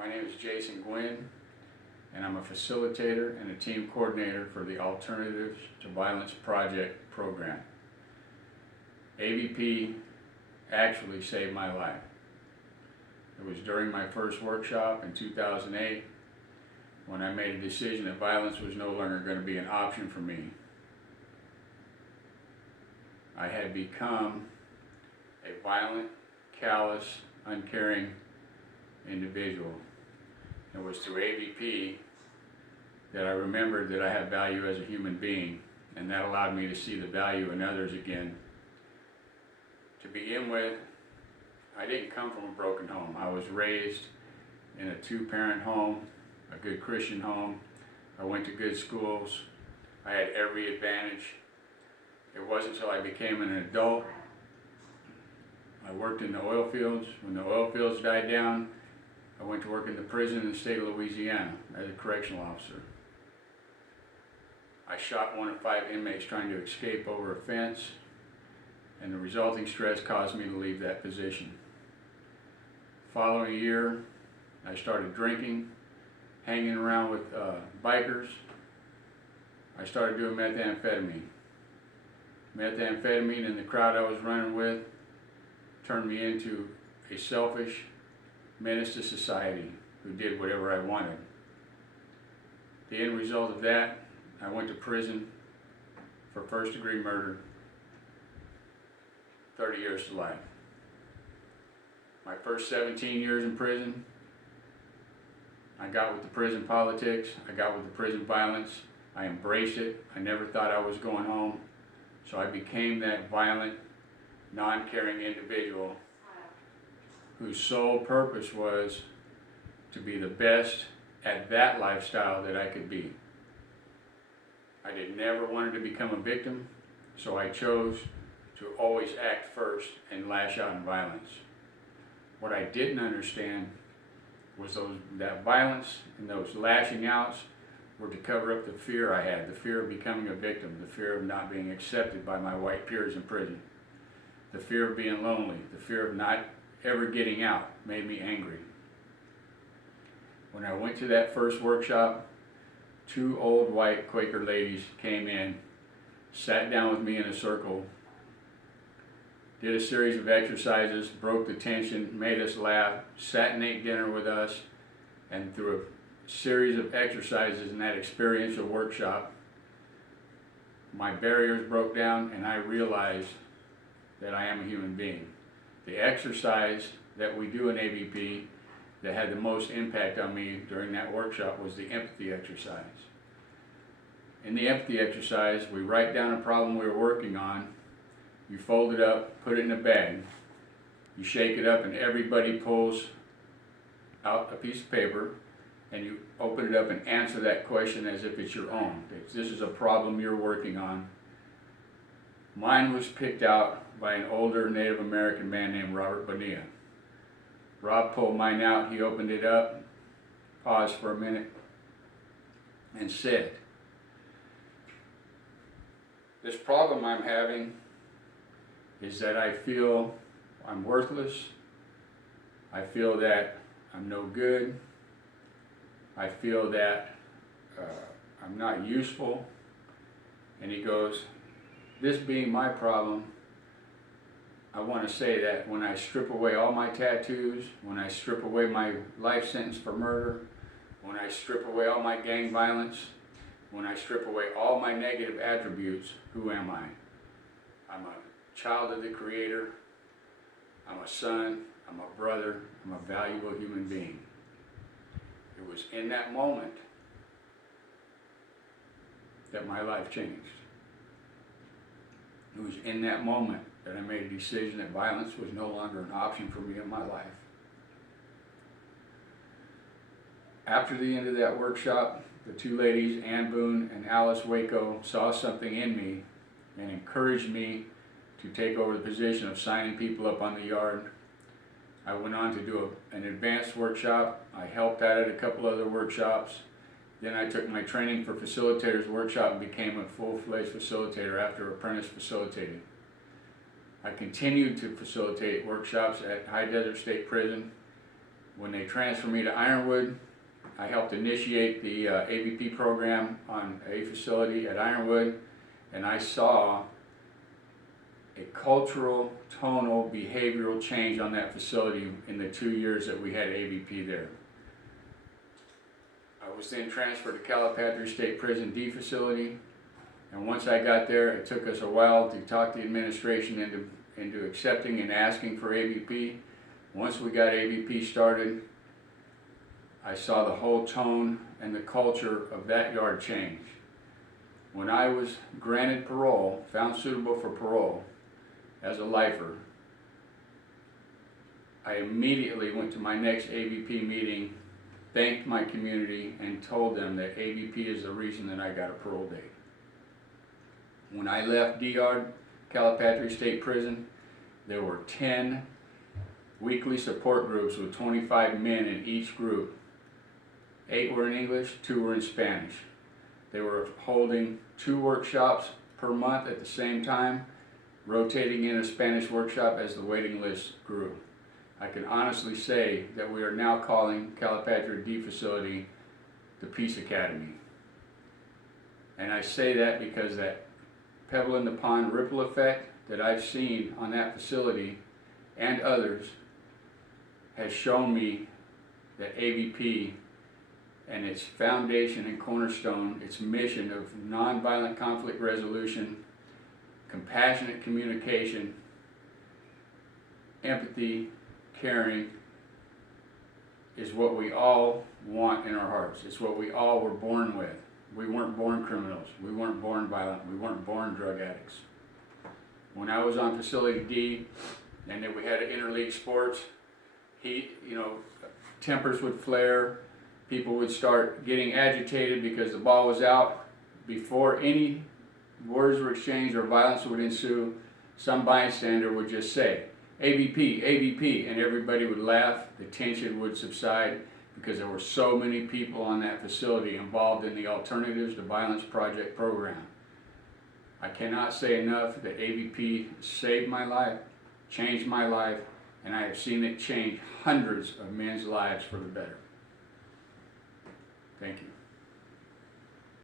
My name is Gwinn, and I'm a facilitator and a team coordinator for the Alternatives to Violence Project program. AVP actually saved my life. It was during my first workshop in 2008 when I made a decision that violence was no longer going to be an option for me. I had become a violent, callous, uncaring individual. It was through AVP that I remembered that I had value as a human being, and that allowed me to see the value in others again. To begin with, I didn't come from a broken home. I was raised in a two-parent home, a good Christian home. I went to good schools. I had every advantage. It wasn't until I became an adult. I worked in the oil fields. When the oil fields died down, I went to work in the prison in the state of Louisiana as a correctional officer. I shot one of 5 inmates trying to escape over a fence, and the resulting stress caused me to leave that position. Following a year, I started drinking, hanging around with bikers. I started doing methamphetamine. Methamphetamine and the crowd I was running with turned me into a selfish menace to society who did whatever I wanted. The end result of that, I went to prison for first-degree murder, 30 years to life. My first 17 years in prison, I got with the prison politics, I got with the prison violence, I embraced it. I never thought I was going home, so I became that violent, non-caring individual whose sole purpose was to be the best at that lifestyle that I could be. I never wanted to become a victim, so I chose to always act first and lash out in violence. What I didn't understand was that violence and those lashing outs were to cover up the fear I had, the fear of becoming a victim, the fear of not being accepted by my white peers in prison, the fear of being lonely, the fear of not ever getting out made me angry. When I went to that first workshop, 2 old white Quaker ladies came in, sat down with me in a circle, did a series of exercises, broke the tension, made us laugh, sat and ate dinner with us, and through a series of exercises in that experiential workshop, my barriers broke down and I realized that I am a human being. The exercise that we do in AVP that had the most impact on me during that workshop was the empathy exercise. In the empathy exercise, we write down a problem we were working on, you fold it up, put it in a bag, you shake it up, and everybody pulls out a piece of paper, and you open it up and answer that question as if it's your own. This is a problem you're working on. Mine was picked out by an older Native American man named Robert Bonilla. Rob pulled mine out, he opened it up, paused for a minute, and said, "This problem I'm having is that I feel I'm worthless, I feel that I'm no good, I feel that I'm not useful." And he goes, "This being my problem, I want to say that when I strip away all my tattoos, when I strip away my life sentence for murder, when I strip away all my gang violence, when I strip away all my negative attributes, who am I? I'm a child of the Creator, I'm a son, I'm a brother, I'm a valuable human being." It was in that moment that my life changed. It was in that moment that I made a decision that violence was no longer an option for me in my life. After the end of that workshop, the 2 ladies, Ann Boone and Alice Waco, saw something in me and encouraged me to take over the position of signing people up on the yard. I went on to do an advanced workshop. I helped out at a couple other workshops. Then I took my training for facilitators workshop and became a full-fledged facilitator after apprentice facilitating. I continued to facilitate workshops at High Desert State Prison When they transferred me to Ironwood, I helped initiate the AVP program on a facility at Ironwood, and I saw a cultural, tonal, behavioral change on that facility in the 2 years that we had AVP there. I was then transferred to Calipatria State Prison D facility, and once I got there, it took us a while to talk the administration into accepting and asking for AVP. Once we got AVP started, I saw the whole tone and the culture of that yard change. When I was granted parole, found suitable for parole as a lifer, I immediately went to my next AVP meeting, thanked my community, and told them that AVP is the reason that I got a parole date. When I left D-Yard, Calipatria State Prison, there were 10 weekly support groups with 25 men in each group. 8 were in English, 2 were in Spanish. They were holding 2 workshops per month at the same time, rotating in a Spanish workshop as the waiting list grew. I can honestly say that we are now calling Calipatria D facility the Peace Academy. And I say that because that pebble in the pond ripple effect that I've seen on that facility and others has shown me that AVP and its foundation and cornerstone, its mission of nonviolent conflict resolution, compassionate communication, empathy, caring, is what we all want in our hearts. It's what we all were born with. We weren't born criminals. We weren't born violent. We weren't born drug addicts. When I was on Facility D, and then we had interleague sports, tempers would flare. People would start getting agitated because the ball was out. Before any words were exchanged or violence would ensue, some bystander would just say, AVP, AVP, and everybody would laugh. The tension would subside because there were so many people on that facility involved in the Alternatives to Violence Project program. I cannot say enough that AVP saved my life, changed my life, and I have seen it change hundreds of men's lives for the better. Thank you.